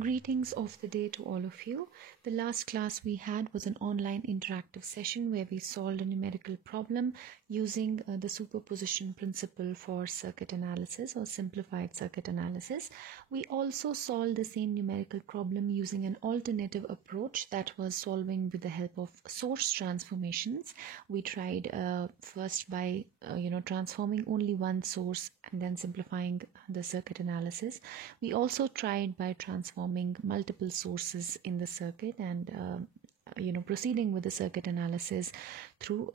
Greetings of the day to all of you. The last class we had was an online interactive session where we solved a numerical problem using the superposition principle for circuit analysis or simplified circuit analysis. We also solved the same numerical problem using an alternative approach that was solving with the help of source transformations. We tried first by transforming only one source and then simplifying the circuit analysis. We also tried by transforming multiple sources in the circuit and proceeding with the circuit analysis through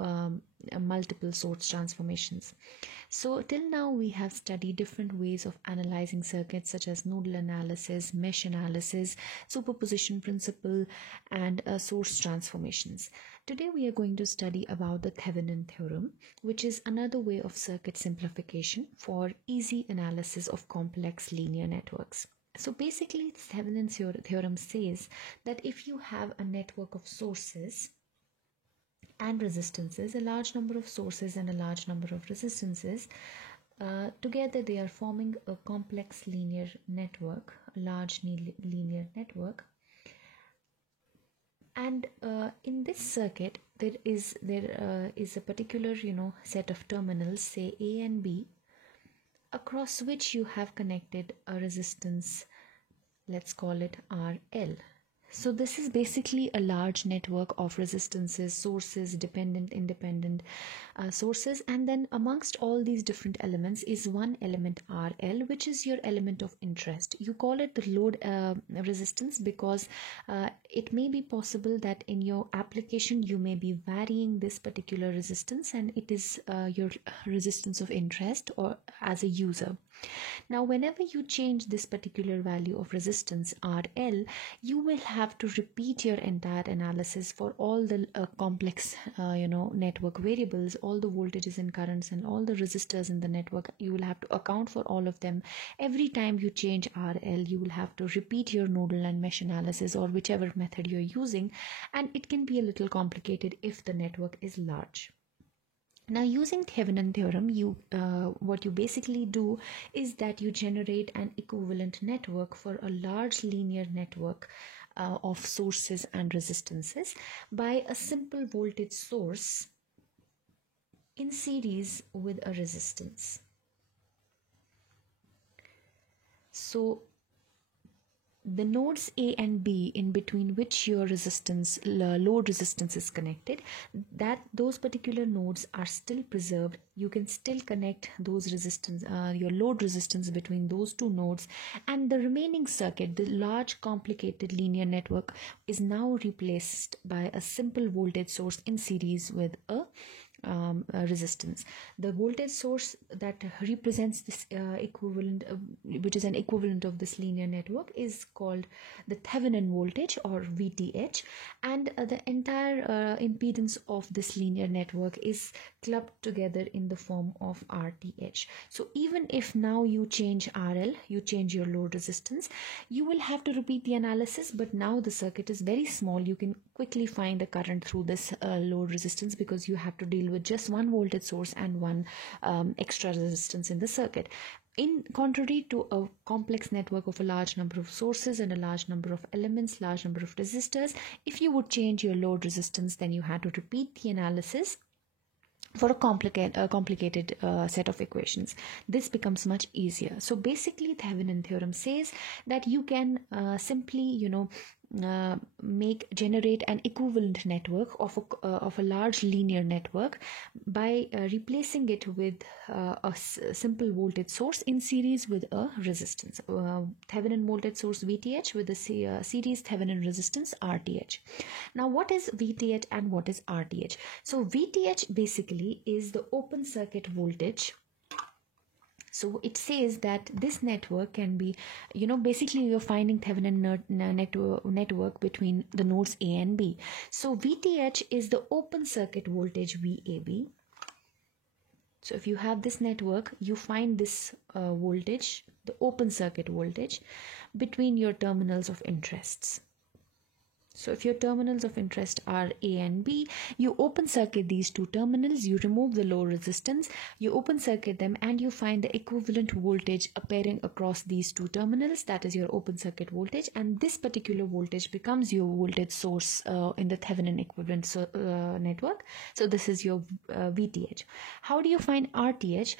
multiple source transformations. So till now we have studied different ways of analyzing circuits such as nodal analysis, mesh analysis, superposition principle, and source transformations. Today we are going to study about the Thevenin theorem, which is another way of circuit simplification for easy analysis of complex linear networks. So basically, Thevenin theorem says that if you have a network of sources and resistances, a large number of sources and a large number of resistances, together they are forming a complex linear network, a large linear network. And in this circuit, there is a particular set of terminals, say A and B, across which you have connected a resistance, let's call it RL. So this is basically a large network of resistances, sources, dependent, independent sources, and then amongst all these different elements is one element RL, which is your element of interest. You call it the load resistance because it may be possible that in your application you may be varying this particular resistance, and it is your resistance of interest or as a user. Now whenever you change this particular value of resistance RL, you will have to repeat your entire analysis for all the complex network variables, all the voltages and currents and all the resistors in the network. You will have to account for all of them. Every time you change RL, you will have to repeat your nodal and mesh analysis or whichever method you're using, and it can be a little complicated if the network is large. Now using Thevenin theorem, what you basically do is that you generate an equivalent network for a large linear network of sources and resistances by a simple voltage source in series with a resistance. So the nodes A and B in between which your load resistance is connected, those particular nodes are still preserved. You can still connect those your load resistance between those two nodes, and the remaining circuit, the large complicated linear network, is now replaced by a simple voltage source in series with a resistance. The voltage source that represents this equivalent, which is an equivalent of this linear network, is called the Thevenin voltage or VTH, and the entire impedance of this linear network is clubbed together in the form of RTH. So even if now you change RL, you change your load resistance, you will have to repeat the analysis, but now the circuit is very small. You can quickly find the current through this load resistance because you have to deal with just one voltage source and one extra resistance in the circuit. In contrary to a complex network of a large number of sources and a large number of elements, large number of resistors, if you would change your load resistance, then you had to repeat the analysis for a complicated set of equations. This becomes much easier. So basically Thevenin theorem says that you can simply generate an equivalent network of a large linear network by replacing it with a simple voltage source in series with a resistance, Thevenin voltage source VTH with a series Thevenin resistance RTH. Now what is VTH and what is RTH? So VTH basically is the open circuit voltage. So it says that this network can be, basically you're finding Thevenin network between the nodes A and B. So VTH is the open circuit voltage VAB. So if you have this network, you find this voltage, the open circuit voltage, between your terminals of interests. So if your terminals of interest are A and B, you open circuit these two terminals, you remove the load resistance, you open circuit them, and you find the equivalent voltage appearing across these two terminals. That is your open circuit voltage, and this particular voltage becomes your voltage source in the Thevenin equivalent network. So this is your VTH. How do you find RTH?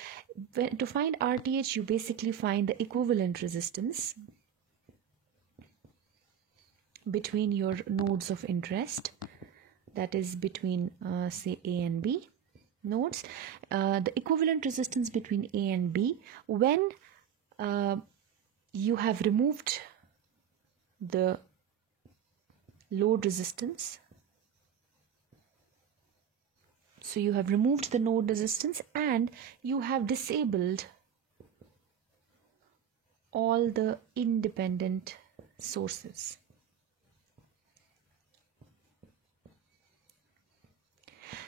To find RTH, you basically find the equivalent resistance between your nodes of interest, that is between say A and B nodes, the equivalent resistance between A and B when you have removed the load resistance. So you have removed the node resistance and you have disabled all the independent sources.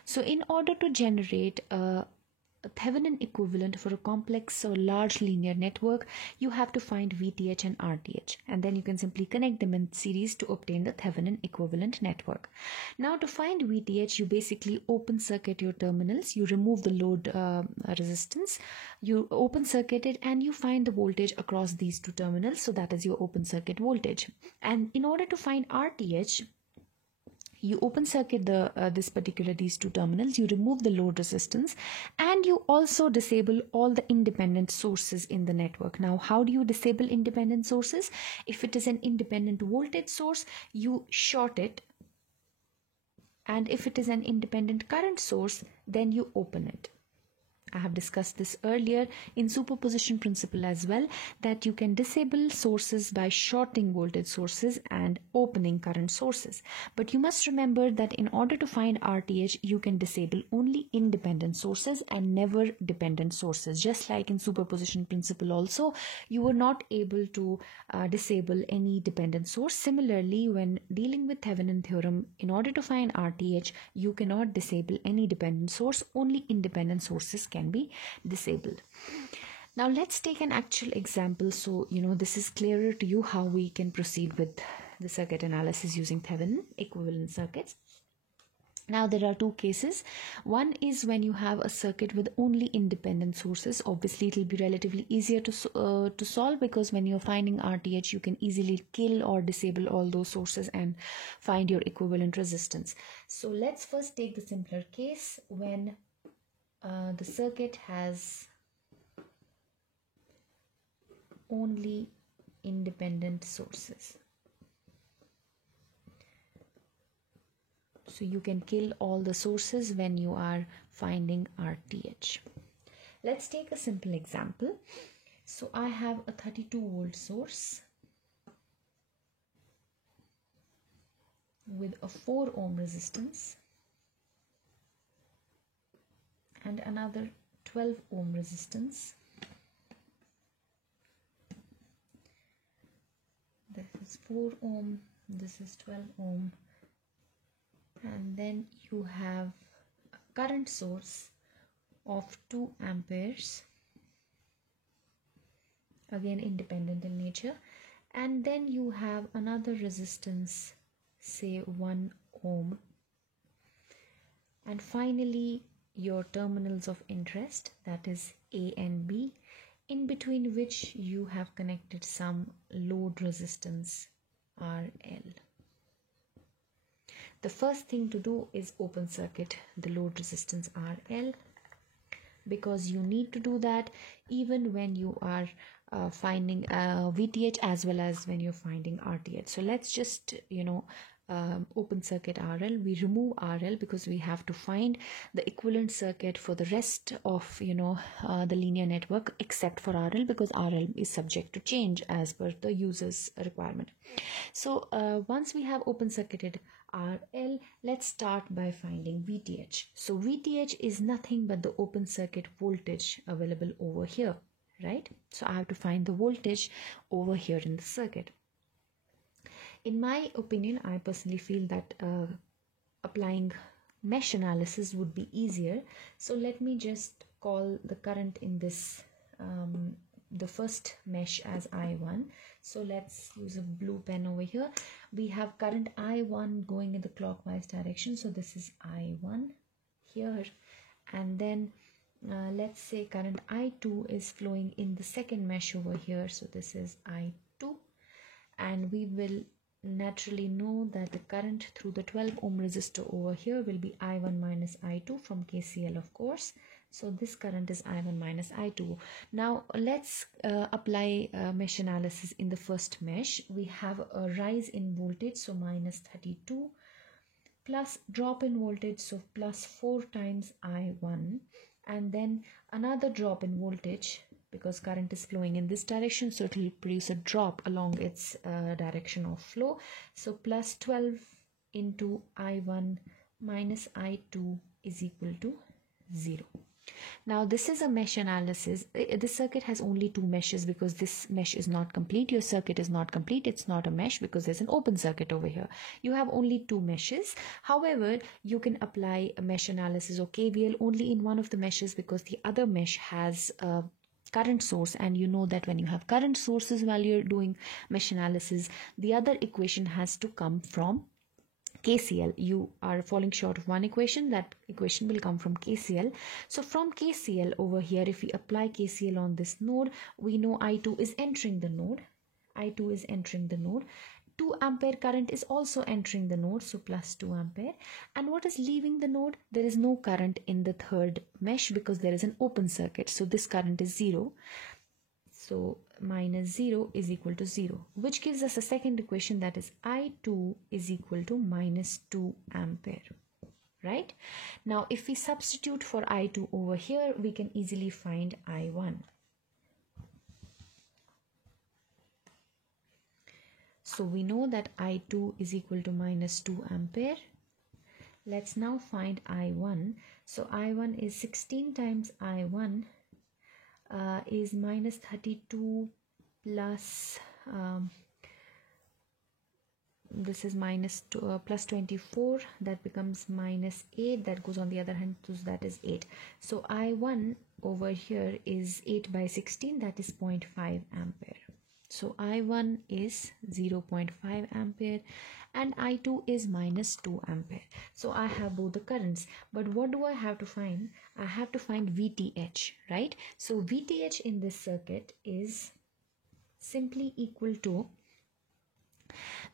So in order to generate a Thevenin equivalent for a complex or large linear network, you have to find VTH and RTH, and then you can simply connect them in series to obtain the Thevenin equivalent network. Now to find VTH, you basically open circuit your terminals, you remove the load resistance, you open circuit it, and you find the voltage across these two terminals. So that is your open circuit voltage. And in order to find RTH, you open circuit these two terminals, you remove the load resistance, and you also disable all the independent sources in the network. Now how do you disable independent sources? If it is an independent voltage source, you short it, and if it is an independent current source, then you open it. I have discussed this earlier in superposition principle as well, that you can disable sources by shorting voltage sources and opening current sources. But you must remember that in order to find RTH, you can disable only independent sources and never dependent sources. Just like in superposition principle also, you were not able to disable any dependent source. Similarly, when dealing with Thevenin theorem, in order to find RTH, you cannot disable any dependent source, only independent sources can be disabled. Now let's take an actual example, so this is clearer to you how we can proceed with the circuit analysis using Thevenin equivalent circuits. Now there are two cases. One is when you have a circuit with only independent sources. Obviously it will be relatively easier to solve, because when you're finding RTH, you can easily kill or disable all those sources and find your equivalent resistance. So let's first take the simpler case when the circuit has only independent sources. So you can kill all the sources when you are finding RTH. Let's take a simple example. So I have a 32 volt source with a 4 ohm resistance and another 12 ohm resistance. This is 4 ohm, this is 12 ohm, and then you have a current source of 2 amperes, again independent in nature, and then you have another resistance, say 1 ohm, and finally your terminals of interest, that is A and B, in between which you have connected some load resistance RL. The first thing to do is open circuit the load resistance RL, because you need to do that even when you are finding VTH as well as when you're finding RTH. So let's just open circuit RL. We remove RL because we have to find the equivalent circuit for the rest of the linear network except for RL, because RL is subject to change as per the user's requirement. So once we have open circuited RL, let's start by finding VTH. So VTH is nothing but the open circuit voltage available over here, right? So I have to find the voltage over here in the circuit. In my opinion, I personally feel that applying mesh analysis would be easier. So let me just call the current in this the first mesh as I1. So let's use a blue pen over here. We have current I1 going in the clockwise direction, so this is I1 here, and then let's say current I2 is flowing in the second mesh over here, so this is I2, and we will naturally know that the current through the 12 ohm resistor over here will be I1 minus I2 from KCL, of course. So this current is I1 minus I2. Now let's apply mesh analysis in the first mesh. We have a rise in voltage, so minus 32, plus drop in voltage, so plus 4 times I1, and then another drop in voltage because current is flowing in this direction, so it will produce a drop along its direction of flow, so plus 12 into I1 minus I2 is equal to 0. Now this is a mesh analysis. This circuit has only two meshes because this mesh is not complete. Your circuit is not complete. It's not a mesh because there's an open circuit over here. You have only two meshes. However, you can apply a mesh analysis or KVL only in one of the meshes because the other mesh has a current source, and you know that when you have current sources while you're doing mesh analysis, the other equation has to come from KCL. You are falling short of one equation, that equation will come from KCL. So from KCL over here, if we apply KCL on this node, we know I2 is entering the node. I2 is entering the node. 2 ampere current is also entering the node, so plus 2 ampere. And what is leaving the node? There is no current in the third mesh because there is an open circuit. So this current is 0. So minus 0 is equal to 0, which gives us a second equation, that is I2 is equal to minus 2 ampere. Right? Now if we substitute for I2 over here, we can easily find I1. So we know that I2 is equal to minus 2 ampere. Let's now find I1. So I1 is 16 times I1 is minus 32 plus this is minus plus 24, that becomes minus 8, that goes on the other hand, so that is 8. So I1 over here is 8 by 16, that is 0.5 ampere. So I1 is 0.5 ampere and I2 is minus 2 ampere. So I have both the currents, but what do I have to find? I have to find VTH, right? So VTH in this circuit is simply equal to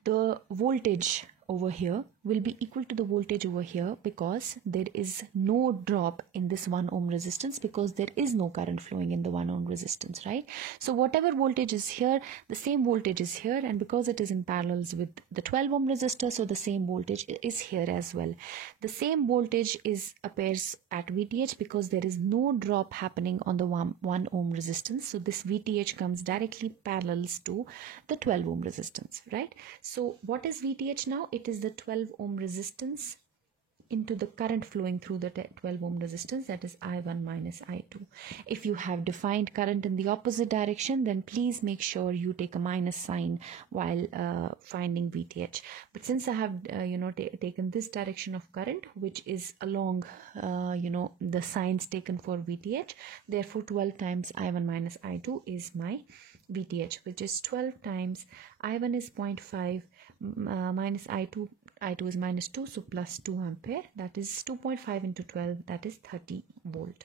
the voltage over here will be equal to the voltage over here because there is no drop in this 1 ohm resistance because there is no current flowing in the 1 ohm resistance, right? So whatever voltage is here, the same voltage is here, and because it is in parallels with the 12 ohm resistor, so the same voltage is here as well. The same voltage appears at VTH because there is no drop happening on the 1 ohm resistance, so this VTH comes directly parallels to the 12 ohm resistance, right? So what is VTH now? It is the 12 ohm resistance into the current flowing through the 12 ohm resistance, that is I1 minus I2. If you have defined current in the opposite direction, then please make sure you take a minus sign while finding VTH. But since I have taken this direction of current, which is along the signs taken for VTH, therefore 12 times I1 minus I2 is my VTH, which is 12 times I1 is 0.5 minus I2 is minus 2, so plus 2 ampere, that is 2.5 into 12, that is 30 volt.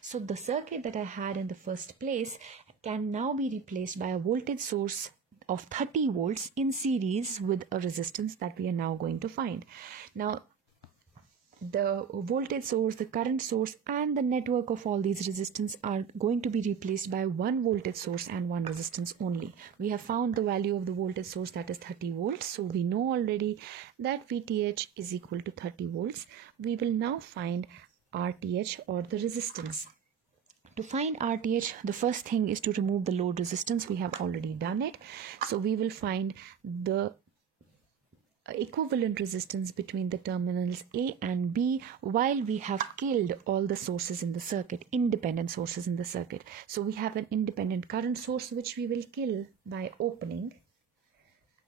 So the circuit that I had in the first place can now be replaced by a voltage source of 30 volts in series with a resistance that we are now going to find. Now the voltage source, the current source, and the network of all these resistance are going to be replaced by one voltage source and one resistance only. We have found the value of the voltage source, that is 30 volts. So we know already that VTH is equal to 30 volts. We will now find RTH, or the resistance. To find RTH, the first thing is to remove the load resistance. We have already done it. So we will find the equivalent resistance between the terminals A and B while we have killed all the sources in the circuit, independent sources in the circuit. So we have an independent current source which we will kill by opening.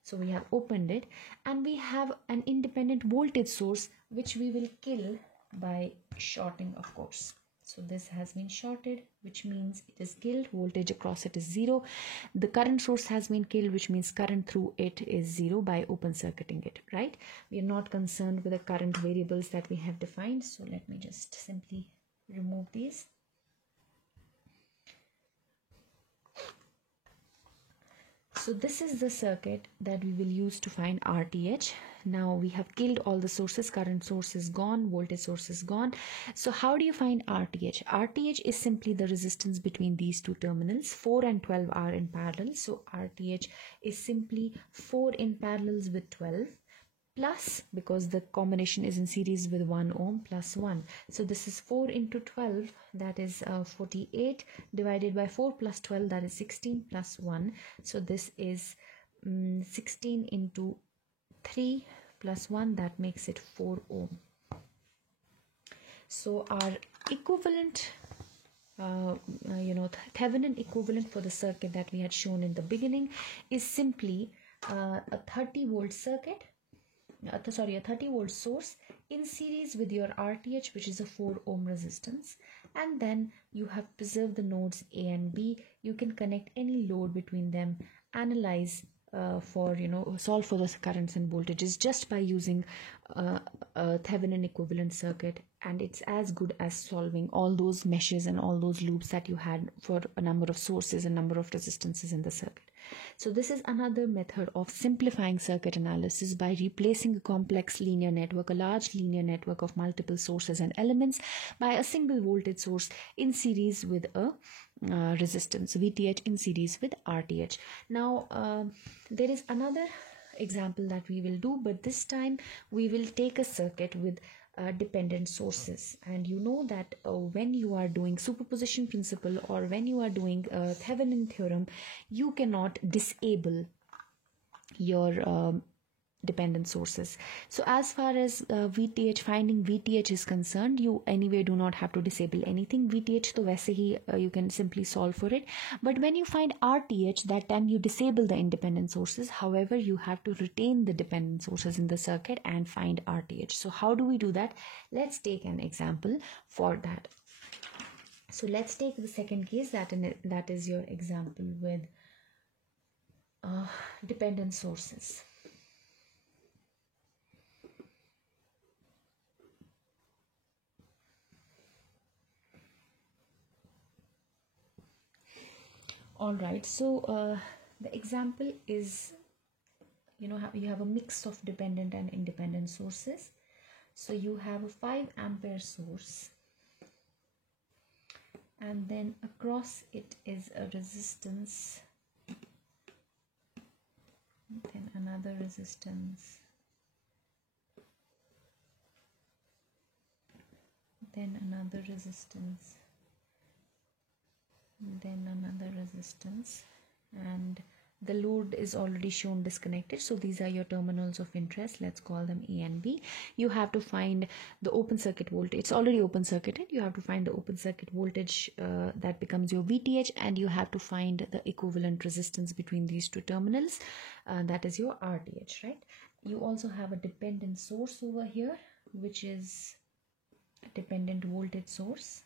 So we have opened it, and we have an independent voltage source which we will kill by shorting, of course. So this has been shorted. which means it is killed. Voltage across it is 0. The current source has been killed, which means current through it is 0 by open circuiting it, right? We are not concerned with the current variables that we have defined. So let me just simply remove these. So this is the circuit that we will use to find RTH. Now we have killed all the sources, current source is gone, voltage source is gone. So how do you find RTH? RTH is simply the resistance between these two terminals. 4 and 12 are in parallel. So RTH is simply 4 in parallels with 12 plus, because the combination is in series with 1 ohm, plus 1. So this is 4 into 12, that is 48, divided by 4 plus 12, that is 16, plus 1. So this is 16 into 3 plus 1, that makes it 4 ohm. So our equivalent Thevenin equivalent for the circuit that we had shown in the beginning is simply a 30 volt circuit, a 30 volt source in series with your RTH, which is a 4 ohm resistance, and then you have preserved the nodes A and B. You can connect any load between them, analyze solve for the currents and voltages just by using a Thevenin equivalent circuit, and it's as good as solving all those meshes and all those loops that you had for a number of sources and number of resistances in the circuit. So this is another method of simplifying circuit analysis by replacing a complex linear network, a large linear network of multiple sources and elements, by a single voltage source in series with a resistance, VTH, in series with RTH. Now there is another example that we will do, but this time we will take a circuit with dependent sources, and you know that when you are doing superposition principle or when you are doing Thevenin theorem, you cannot disable your dependent sources. So as far as finding VTH is concerned, you anyway do not have to disable anything. VTH to वैसे ही you can simply solve for it, but when you find RTH, that time you disable the independent sources. However, you have to retain the dependent sources in the circuit and find RTH. So how do we do that? Let's take an example for that. So let's take the second case, that is your example with dependent sources. All right, so the example is, you have a mix of dependent and independent sources. So you have a 5 ampere source, and then across it is a resistance, then another resistance, then another resistance, then another resistance, and the load is already shown disconnected. So these are your terminals of interest. Let's call them A and B. You have to find the open circuit voltage. It's already open circuited. You have to find the open circuit voltage that becomes your VTH, and you have to find the equivalent resistance between these two terminals, that is your RTH, right? You also have a dependent source over here, which is a dependent voltage source.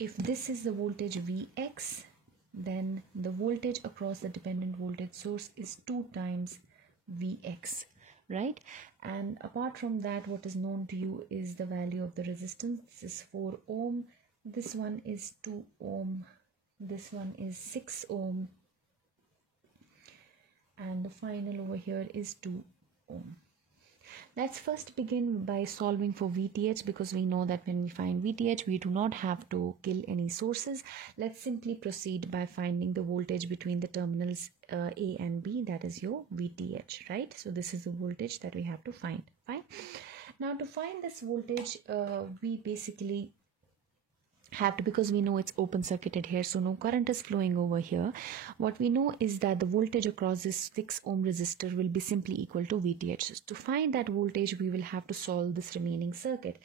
If this is the voltage Vx, then the voltage across the dependent voltage source is 2 times Vx, right? And apart from that, what is known to you is the value of the resistance. This is 4 ohm, this one is 2 ohm, this one is 6 ohm, and the final over here is 2 ohm. Let's first begin by solving for VTH, because we know that when we find VTH, we do not have to kill any sources. Let's simply proceed by finding the voltage between the terminals A and B, that is your VTH, right? So this is the voltage that we have to find. Fine. Now to find this voltage, we basically have to, because we know it's open circuited here, so no current is flowing over here. What we know is that the voltage across this 6 ohm resistor will be simply equal to VTH. So to find that voltage, we will have to solve this remaining circuit,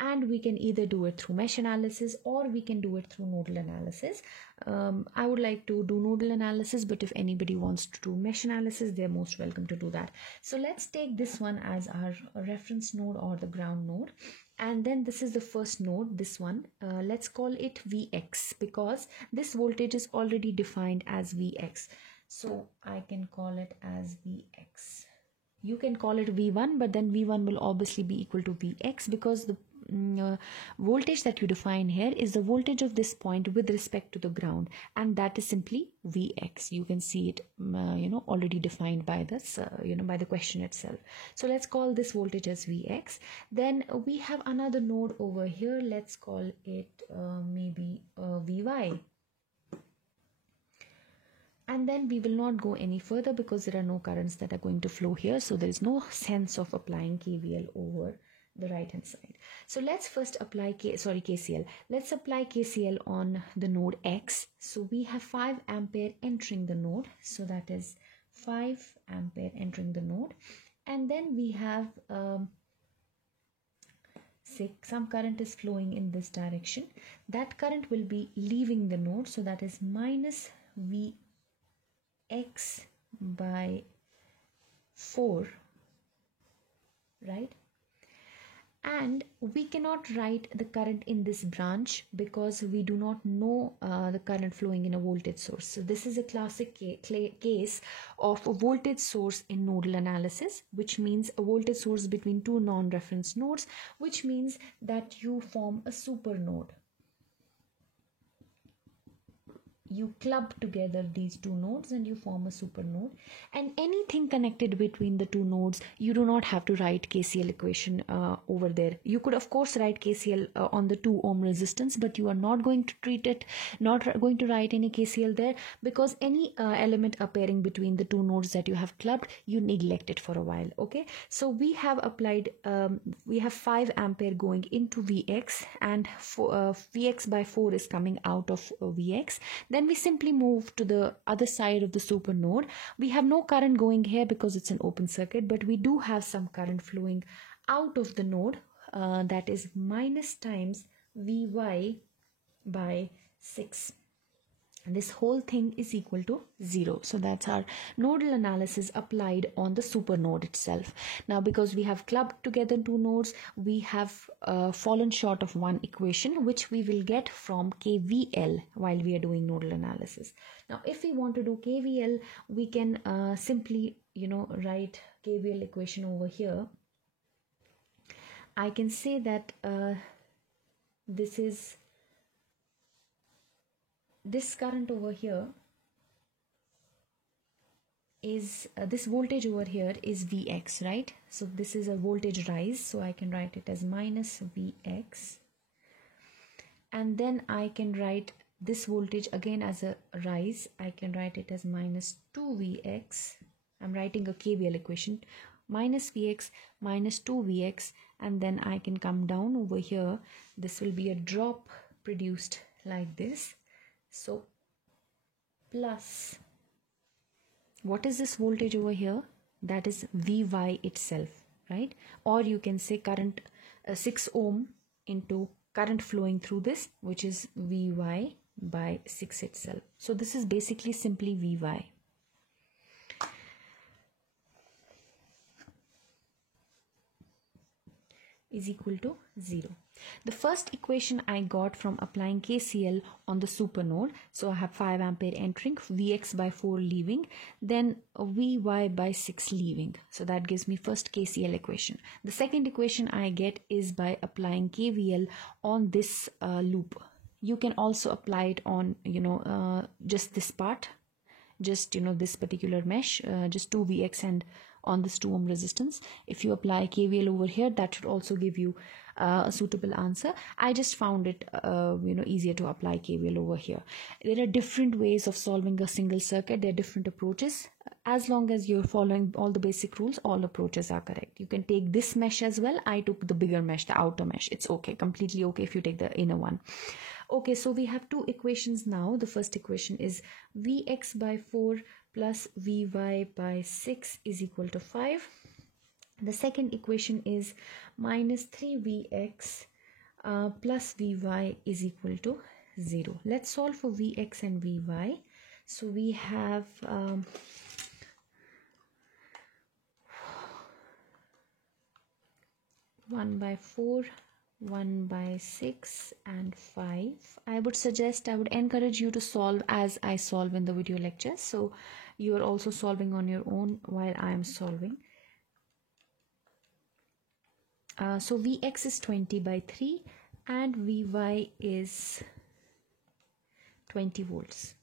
and we can either do it through mesh analysis or we can do it through nodal analysis. I would like to do nodal analysis, but if anybody wants to do mesh analysis, they're most welcome to do that. So let's take this one as our reference node or the ground node, and then this is the first node, this one. Let's call it Vx because this voltage is already defined as Vx, so I can call it as Vx. You can call it V1, but then V1 will obviously be equal to Vx because the voltage that you define here is the voltage of this point with respect to the ground, and that is simply Vx. You can see it already defined by this by the question itself. So let's call this voltage as Vx. Then we have another node over here. Let's call it maybe Vy. And then we will not go any further because there are no currents that are going to flow here, so there is no sense of applying KVL over the right hand side. So let's first apply KCL. Let's apply KCL on the node X. So we have 5 ampere entering the node, so that is 5 ampere entering the node, and then we have some current is flowing in this direction. That current will be leaving the node, so that is minus Vx by 4, right? And we cannot write the current in this branch because we do not know the current flowing in a voltage source. So this is a classic case of a voltage source in nodal analysis, which means a voltage source between two non-reference nodes, which means that you form a super node. You club together these two nodes and you form a super node, and anything connected between the two nodes, you do not have to write KCL equation over there. You could of course write KCL on the 2 ohm resistance, but you are not going to going to write any KCL there because any element appearing between the two nodes that you have clubbed, you neglect it for a while. Okay, so we have applied we have 5 ampere going into Vx, and Vx by 4 is coming out of Vx. Then we simply move to the other side of the super node. We have no current going here because it's an open circuit, but we do have some current flowing out of the node, that is minus times Vy by 6. And this whole thing is equal to 0. So that's our nodal analysis applied on the super node itself. Now, because we have clubbed together 2 nodes, we have fallen short of one equation, which we will get from KVL while we are doing nodal analysis. Now, if we want to do KVL, we can simply, write KVL equation over here. I can say that this current over here is this voltage over here is Vx, right? So this is a voltage rise, so I can write it as minus Vx, and then I can write this voltage again as a rise. I can write it as minus 2Vx. I'm writing a KVL equation, minus Vx minus 2Vx, and then I can come down over here. This will be a drop produced like this. So plus, what is this voltage over here? That is Vy itself, right? Or you can say current 6 ohm into current flowing through this, which is Vy by 6 itself. So this is basically simply Vy. Is equal to 0. The first equation I got from applying KCL on the super node. So I have 5 ampere entering, Vx by 4 leaving, then Vy by 6 leaving. So that gives me first KCL equation. The second equation I get is by applying KVL on this loop. You can also apply it on just this part, just this particular mesh, just 2Vx and on this 2 ohm resistance. If you apply KVL over here, that should also give you a suitable answer. I just found it easier to apply KVL over here. There are different ways of solving a single circuit. There are different approaches. As long as you're following all the basic rules, all approaches are correct. You can take this mesh as well. I took the bigger mesh, the outer mesh. It's okay, completely okay if you take the inner one. Okay, so we have 2 equations now. The first equation is Vx by 4 plus Vy by 6 is equal to 5. The second equation is minus 3Vx plus Vy is equal to 0. Let's solve for Vx and Vy. So we have 1 by 4, 1 by 6 and 5. I would encourage you to solve as I solve in the video lecture. So you are also solving on your own while I am solving. So Vx is 20 by 3 and Vy is 20 volts.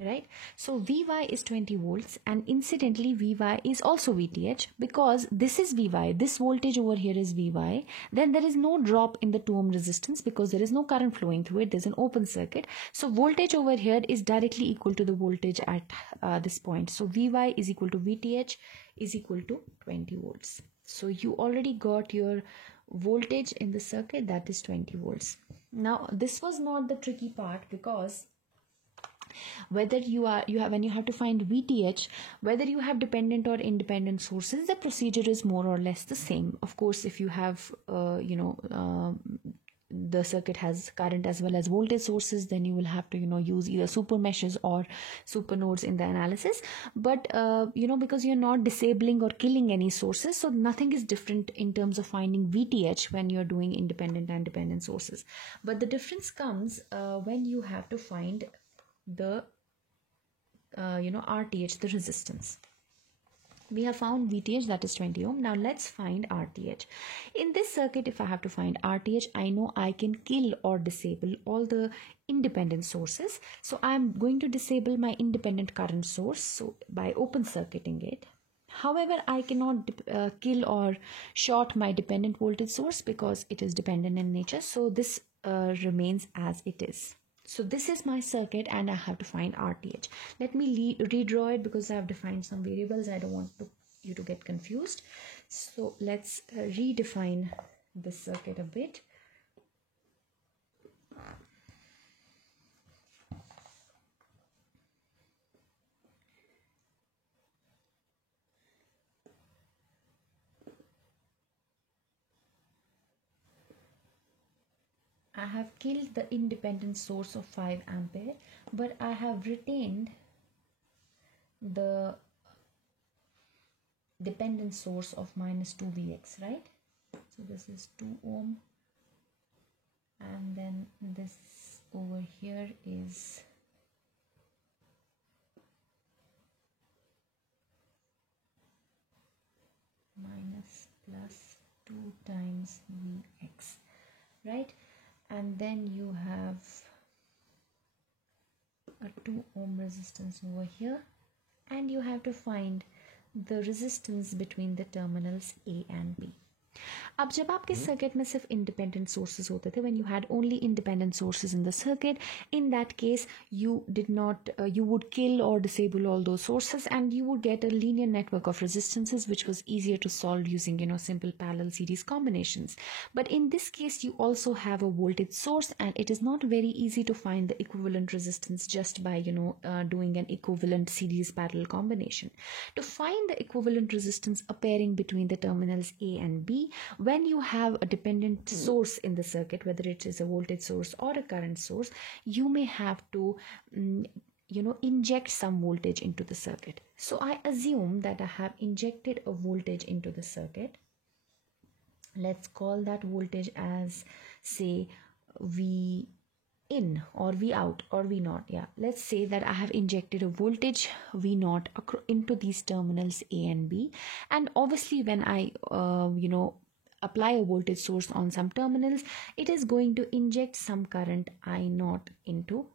Right, so Vy is 20 volts and incidentally Vy is also Vth because this is Vy, this voltage over here is Vy, then there is no drop in the 2 ohm resistance because there is no current flowing through it, there's an open circuit. So voltage over here is directly equal to the voltage at this point. So Vy is equal to Vth is equal to 20 volts. So you already got your voltage in the circuit, that is 20 volts. Now this was not the tricky part because whether when you have to find Vth, whether you have dependent or independent sources, the procedure is more or less the same. Of course, if you have the circuit has current as well as voltage sources, then you will have to use either super meshes or super nodes in the analysis. But because you're not disabling or killing any sources, so nothing is different in terms of finding Vth when you're doing independent and dependent sources. But the difference comes when you have to find the RTH, the resistance. We have found Vth, that is 20 ohm. Now let's find RTH. In this circuit, if I have to find RTH, I know I can kill or disable all the independent sources. So I'm going to disable my independent current source, so by open circuiting it. However, I cannot kill or short my dependent voltage source because it is dependent in nature. So this remains as it is. So this is my circuit and I have to find RTH. Let me redraw it because I have defined some variables. I don't want you to get confused. So let's redefine this circuit a bit. I have killed the independent source of 5 ampere, but I have retained the dependent source of minus 2 Vx, right? So this is 2 ohm and then this over here is minus plus 2 times Vx, right? And then you have a 2 ohm resistance over here and you have to find the resistance between the terminals A and B. अब जब आपके circuit में सिर्फ independent sources होते थे, when you had only independent sources in the circuit, in that case you did not you would kill or disable all those sources and you would get a linear network of resistances which was easier to solve using simple parallel series combinations. But in this case you also have a voltage source and it is not very easy to find the equivalent resistance just by doing an equivalent series parallel combination. To find the equivalent resistance appearing between the terminals A and B, when you have a dependent source in the circuit, whether it is a voltage source or a current source, you may have to inject some voltage into the circuit. So I assume that I have injected a voltage into the circuit. Let's call that voltage as, say, V in or V out or V naught. Yeah, let's say that I have injected a voltage V naught into these terminals A and B, and obviously when I apply a voltage source on some terminals, it is going to inject some current I naught into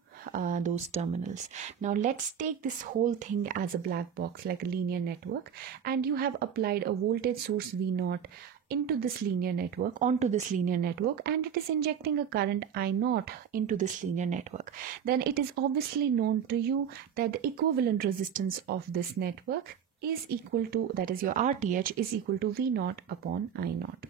those terminals. Now let's take this whole thing as a black box, like a linear network, and you have applied a voltage source V naught into this linear network, onto this linear network, and it is injecting a current I naught into this linear network. Then it is obviously known to you that the equivalent resistance of this network is equal to, that is your RTH, is equal to V naught upon I naught.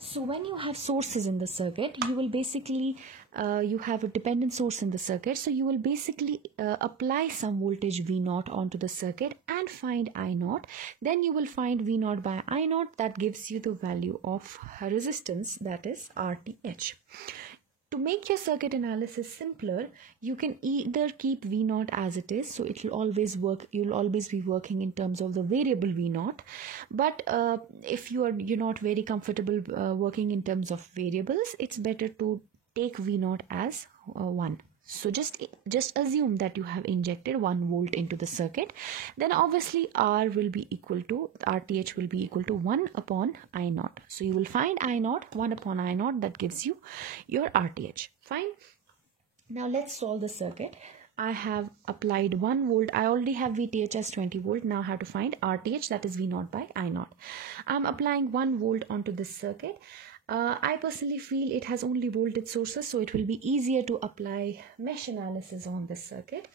So when you have sources in the circuit, you will basically you have a dependent source in the circuit, so you will basically apply some voltage V0 onto the circuit and find I0. Then you will find V0 by I0, that gives you the value of resistance, that is RTH. To make your circuit analysis simpler, you can either keep V0 as it is, so it will always work, you'll always be working in terms of the variable V0. But if you're not very comfortable working in terms of variables, it's better to take V0 as 1. So just assume that you have injected 1 volt into the circuit, then obviously R will be equal to, RTH will be equal to 1 upon I0. So you will find I0, 1 upon I0, that gives you your RTH. Fine. Now let's solve the circuit. I have applied 1 volt. I already have VTH as 20 volt. Now I have to find RTH, that is V0 by I0. I'm applying 1 volt onto this circuit. I personally feel it has only voltage sources, so it will be easier to apply mesh analysis on this circuit.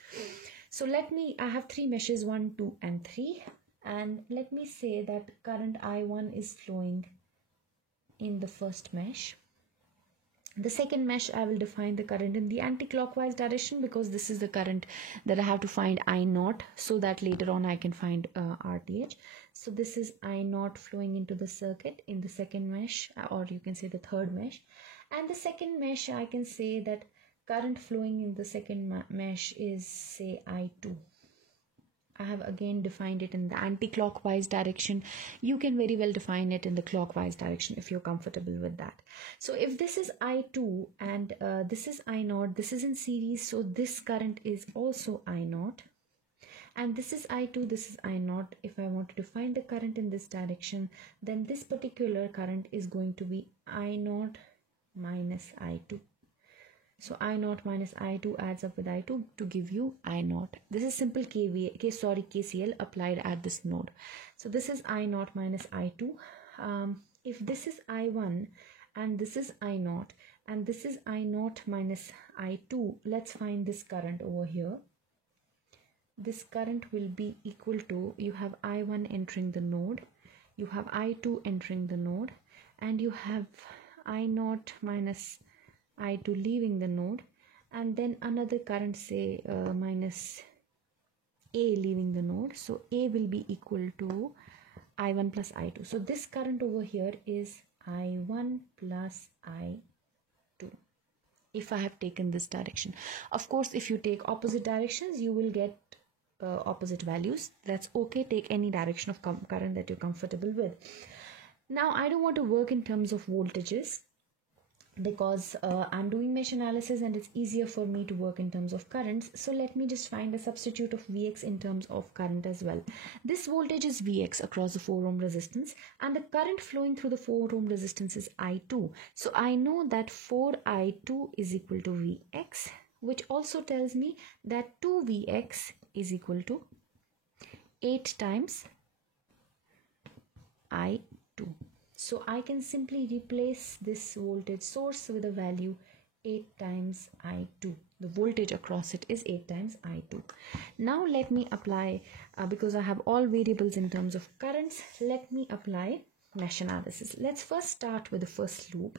So I have 3 meshes, 1, 2 and 3, and let me say that current I1 is flowing in the first mesh. The second mesh, I will define the current in the anti-clockwise direction, because this is the current that I have to find I0, so that later on I can find RTH. So this is I0 flowing into the circuit in the second mesh, or you can say the third mesh. And the second mesh, I can say that current flowing in the second mesh is, say, I2. I have again defined it in the anti-clockwise direction. You can very well define it in the clockwise direction if you're comfortable with that. So if this is I2 and this is I0, this is in series, so this current is also I0. And this is I2, this is I0. If I wanted to find the current in this direction, then this particular current is going to be I0 minus I2. So I0 minus I2 adds up with I2 to give you I0. This is simple KCL applied at this node. So this is I0 minus I2. If this is I1 and this is I0 and this is I0 minus I2, let's find this current over here. This current will be equal to, you have I1 entering the node, you have I2 entering the node, and you have I0 minus I2 leaving the node, and then another current, say minus A leaving the node. So A will be equal to I1 plus I2. So this current over here is I1 plus I2 if I have taken this direction. Of course, if you take opposite directions, you will get opposite values. That's okay. Take any direction of current that you're comfortable with. Now I don't want to work in terms of voltages, because I'm doing mesh analysis and it's easier for me to work in terms of currents. So let me just find a substitute of Vx in terms of current as well. This voltage is Vx across the 4 ohm resistance, and the current flowing through the 4 ohm resistance is I2. So I know that 4I2 is equal to Vx, which also tells me that 2Vx is equal to 8 times I2. So I can simply replace this voltage source with a value 8 times I2. The voltage across it is 8 times I2. Now let me apply, because I have all variables in terms of currents, let me apply mesh analysis. Let's first start with the first loop.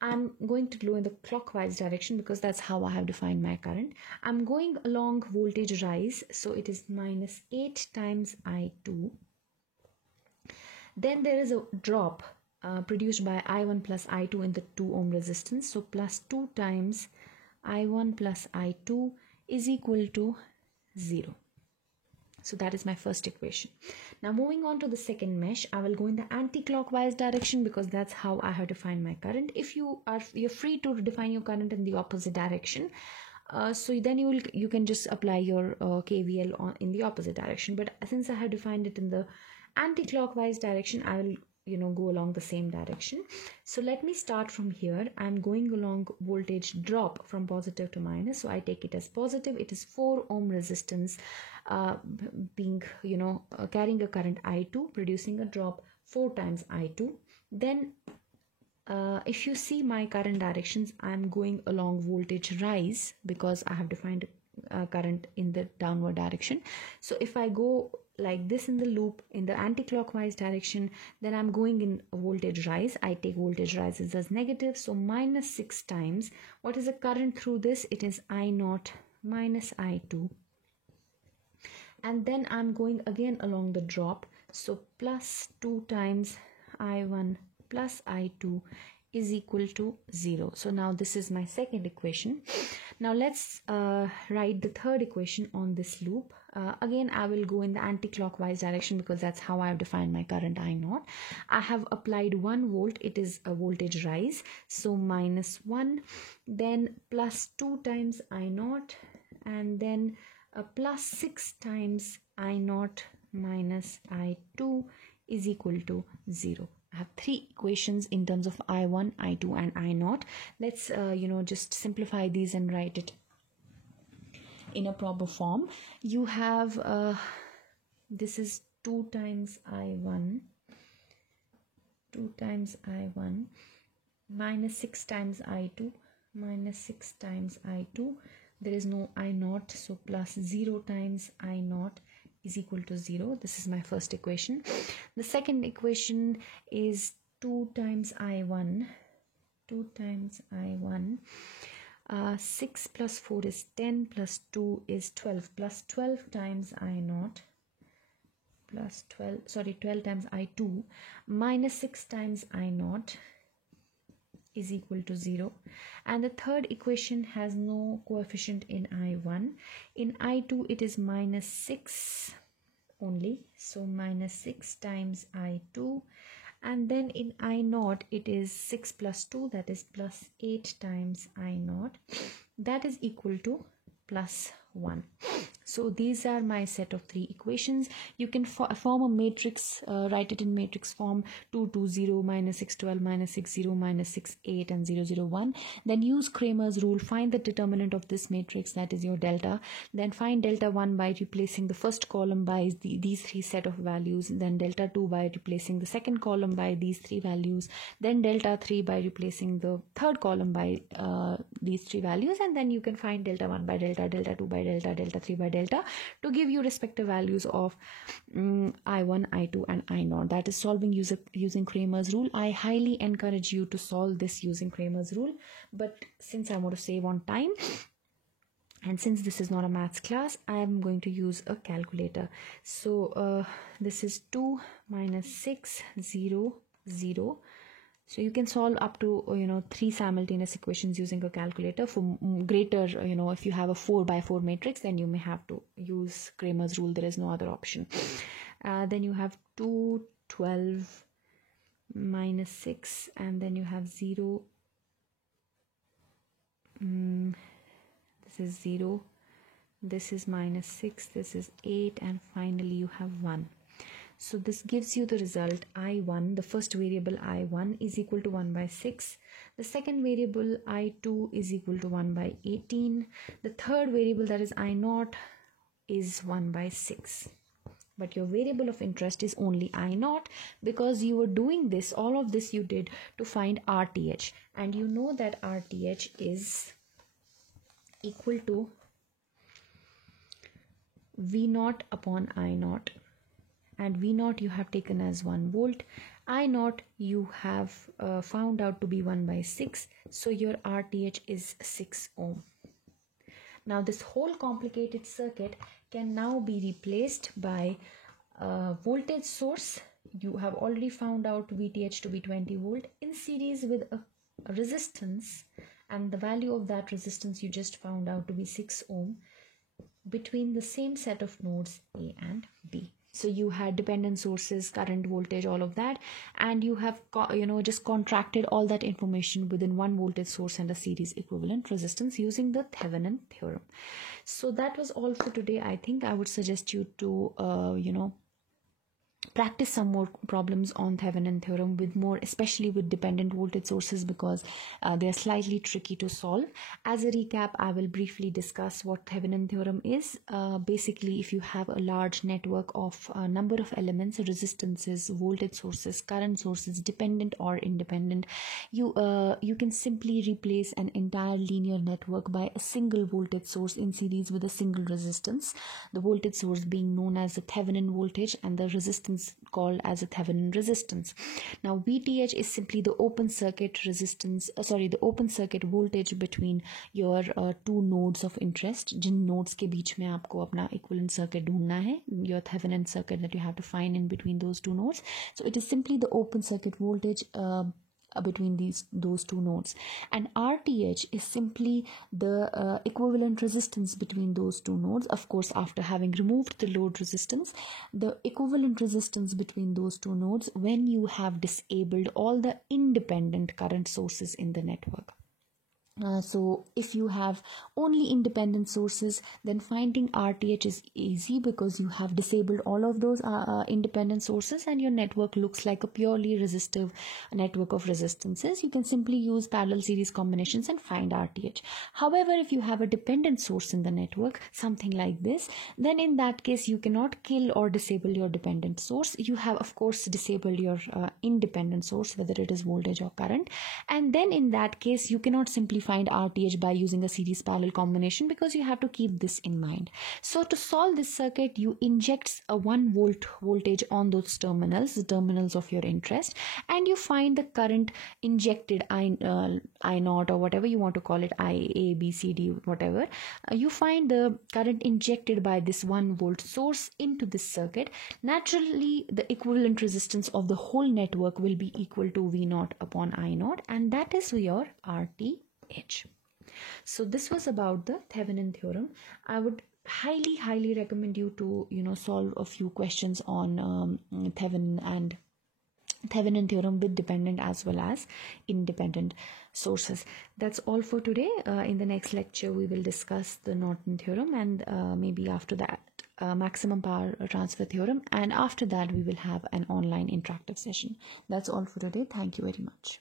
I'm going to go in the clockwise direction because that's how I have defined my current. I'm going along voltage rise, so it is minus 8 times I2. Then there is a drop produced by I1 plus I2 in the 2 ohm resistance. So plus 2 times I1 plus I2 is equal to 0. So that is my first equation. Now moving on to the second mesh, I will go in the anti-clockwise direction because that's how I have defined my current. If you're free to define your current in the opposite direction. So then you can just apply your KVL in the opposite direction. But since I have defined it in the anti-clockwise direction, I will go along the same direction. So let me start from here. I'm going along voltage drop from positive to minus, so I take it as positive. It is 4 ohm resistance being carrying a current I2, producing a drop 4 times I2. Then if you see my current directions, I'm going along voltage rise because I have defined current in the downward direction. So if I go like this in the loop in the anti-clockwise direction, then I'm going in a voltage rise. I take voltage rises as negative, so minus 6 times. What is the current through this? It is I0 minus I2. And then I'm going again along the drop, so plus 2 times I1 plus I2 is equal to 0. So now this is my second equation. Now let's write the third equation on this loop. Again, I will go in the anti-clockwise direction because that's how I have defined my current I0. I have applied 1 volt. It is a voltage rise, so minus 1, then plus 2 times I0, and then plus 6 times I0 minus I2 is equal to 0. I have 3 equations in terms of I1, I2 and I0. Let's just simplify these and write it in a proper form. You have this is 2 times I1 minus 6 times I2 minus 6 times I2. There is no I0, so plus 0 times I0 is equal to 0. This is my first equation. The second equation is 2 times I1. 6 plus 4 is 10 plus 2 is 12 plus 12 times I0 plus 12 times I2 minus 6 times I0 is equal to 0. And the third equation has no coefficient in I1. In I2 it is minus 6 only, so minus 6 times I2, and then in I0 it is 6 plus 2, that is plus 8 times I0, that is equal to plus 1. So these are my set of 3 equations. You can form a matrix, write it in matrix form: 2, 2, 0, minus 6, 12, minus 6, 0, minus 6, 8 and 0, 0, 1. Then use Cramer's rule, find the determinant of this matrix, that is your delta. Then find delta 1 by replacing the first column by these 3 set of values. Then delta 2 by replacing the second column by these 3 values. Then delta 3 by replacing the third column by these 3 values. And then you can find delta 1 by delta, delta 2 by delta, delta 3 by delta to give you respective values of I1, I2 and I0. That is solving using Cramer's rule. I highly encourage you to solve this using Cramer's rule, but since I want to save on time and since this is not a maths class, I am going to use a calculator. So this is 2 minus 6, 0, 0. So you can solve up to 3 simultaneous equations using a calculator. For greater, if you have a 4 by 4 matrix, then you may have to use Cramer's rule. There is no other option. Then you have 2, 12 minus 6, and then you have 0. This is 0. This is minus 6. This is 8, and finally you have 1. So this gives you the result I1, the first variable I1 is equal to 1 by 6. The second variable I2 is equal to 1 by 18. The third variable, that is I0, is 1 by 6. But your variable of interest is only I0 because you were doing this, all of this you did to find RTH. And you know that RTH is equal to V0 upon I0. And V0 you have taken as 1 volt. I0 you have found out to be 1 by 6. So your RTH is 6 ohm. Now this whole complicated circuit can now be replaced by a voltage source. You have already found out VTH to be 20 volt in series with a resistance, and the value of that resistance you just found out to be 6 ohm between the same set of nodes A and B. So you had dependent sources, current, voltage, all of that, and you have just contracted all that information within one voltage source and a series equivalent resistance using the Thevenin theorem. So that was all for today. I think I would suggest you to practice some more problems on Thevenin theorem with more, especially with dependent voltage sources, because they're slightly tricky to solve. As a recap, I will briefly discuss what Thevenin theorem is. Basically, if you have a large network of a number of elements, resistances, voltage sources, current sources, dependent or independent, you can simply replace an entire linear network by a single voltage source in series with a single resistance, the voltage source being known as the Thevenin voltage and the resistance called as a Thevenin resistance. Now VTH is simply the open circuit resistance, the open circuit voltage between your two nodes of interest, Jin nodes के बीच में आपको अपना equivalent circuit ढूंढना है, your Thevenin circuit that you have to find in between those two nodes. So it is simply the open circuit voltage between those two nodes, and RTH is simply the equivalent resistance between those two nodes. Of course, after having removed the load resistance, the equivalent resistance between those two nodes when you have disabled all the independent current sources in the network. So if you have only independent sources, then finding RTH is easy because you have disabled all of those independent sources and your network looks like a purely resistive network of resistances. You can simply use parallel series combinations and find RTH. However, if you have a dependent source in the network, something like this, then in that case you cannot kill or disable your dependent source. You have of course disabled your independent source, whether it is voltage or current, and then in that case you cannot simply find RTH by using a series parallel combination because you have to keep this in mind. So to solve this circuit, you inject a 1 volt voltage on those terminals, the terminals of your interest, and you find the current injected I naught or whatever you want to call it, I, A, B, C, D, whatever. You find the current injected by this 1 volt source into this circuit. Naturally, the equivalent resistance of the whole network will be equal to V naught upon I naught, and that is your RTH. So this was about the Thevenin theorem. I would highly recommend you to solve a few questions on Thevenin theorem with dependent as well as independent sources. That's all for today. In the next lecture we will discuss the Norton theorem, and maybe after that maximum power transfer theorem, and after that we will have an online interactive session. That's all for today. Thank you very much.